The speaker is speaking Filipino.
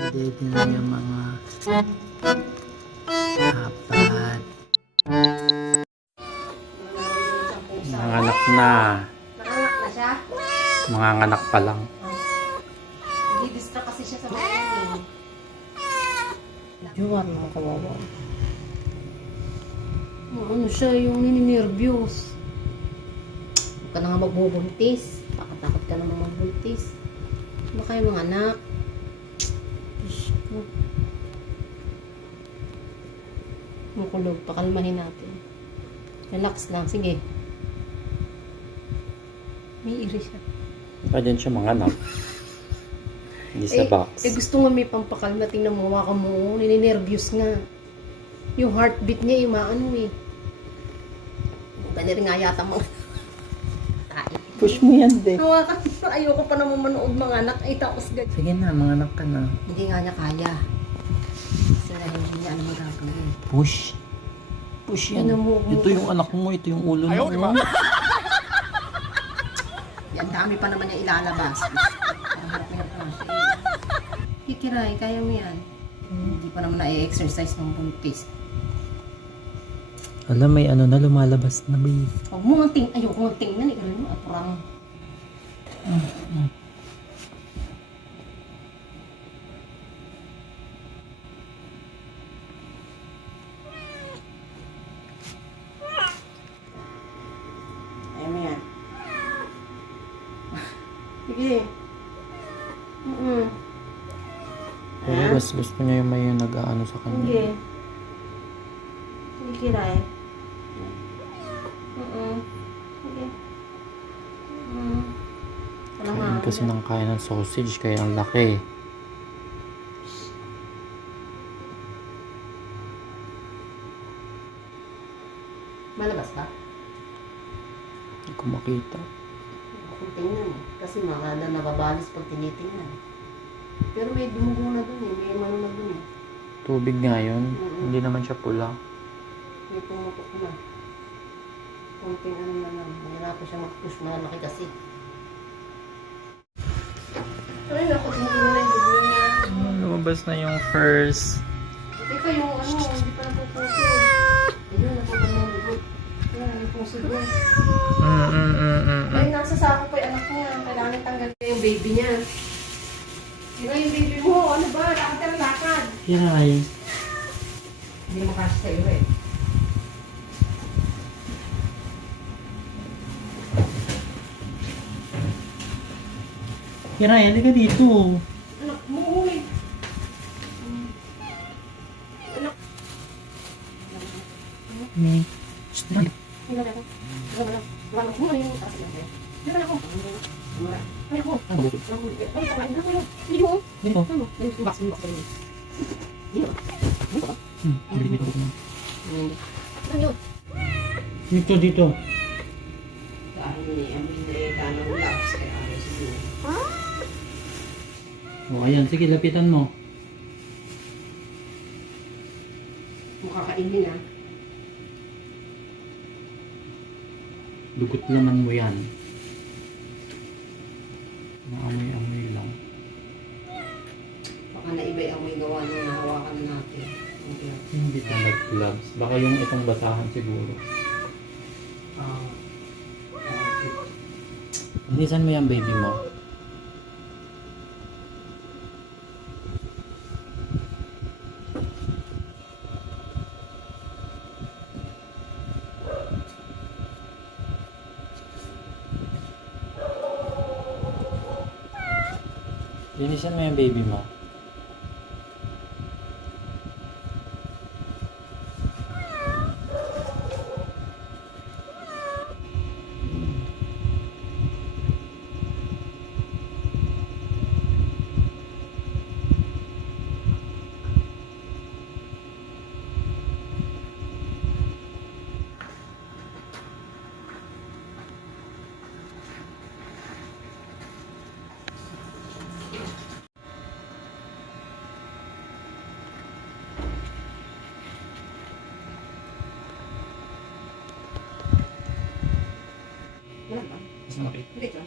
Ready na yung mga apat. Mga anak na. Nakanak na siya? Mga anak pa lang. Nag-distract kasi siya sa mga yun. Juwan, mga kawawa. Ano siya, yung nininervyos. Huwag ka na nga magbubuntis. Takot ka naman magbuntis. Ano kayo mga anak? Diyos ko. Makulog, pakalmahin natin. Relax lang, sige. May iri siya. Pwede siya mga anak. Hindi sa box. Gusto nga may pampakalma. Tingnan mo, hawakan mo. Nininervyos nga. Yung heartbeat niya, yung maano eh. Galir nga yata mo. Push mo yan, de. Hawakan mo. Ayoko pa naman manood mga anak. Ay, tapos ganyan. Sige na, mga anak ka na. Hindi nga niya kaya. Kasi nga hindi niya ano magagawin. Push. Push yan. Ito yung anak mo, ito yung ulo mo. Yan, dami pa naman niya ilalabas. Ang harap na siya. Kikiray, kaya mo yan. Hindi pa naman na-exercise ng buntis. Alam, may ano na lumalabas na, babe. Huwag mo nga ayoko nga tingnan. Ikaw mo, apurang. Ayaw mo yan. Sige. Pero mas gusto niya yung may nag-aano sa kanya. Sige. Sige, kiray. Sige. Kain kasi ng kain ng sausage, kaya ang laki. Malabas ba? Hindi ko makita. Kung tingnan eh. Kasi mga nababalis pag tinitingnan. Pero may dumugo na dun eh. May ano na dun eh. Tubig nga yun. Hindi naman siya pula. May pumutok na. Konting ano na lang. Mahirapan siya mag-push. Malaki kasi. Ay, naku. Tingnan na yung dugo niya. Lumabas na yung first. Ito yung ano. Hindi pa napupuso. Ayun, napupuso yung dugo. Ayun, yung puso doon. Ay, nasa sako pa yung anak niya. Kailangan tanggal niya yung baby niya. Sino yung baby mo? Ano ba? Lakad ka na lakad. Kiray. Hindi mo kasi sa'yo eh. Kiray, halika dito. Anak mo, uy. Anak. Stop. Tingnan ako. Anak mo, yung taas lang sa'yo. Tingnan ako. Ay, ako. Ay, kumain na kayo. Hindi mo. Dito. Ano? Yung box mo. Dito. Dito ba? Dito. Ano yun? Dito, dito. O, ayan. Sige, lapitan mo. Mukha kainin ah. Dugot laman mo yan. Naamoy-amoy lang. Baka na iba yung amoy gawa nung nahawakan na natin. Okay. Hindi pa nag-gloves. Baka yung itong basahan siguro. Linisan mo yan, baby mo. Linisan mo yan, baby mo. Wala ba? Mas malaki. Dito.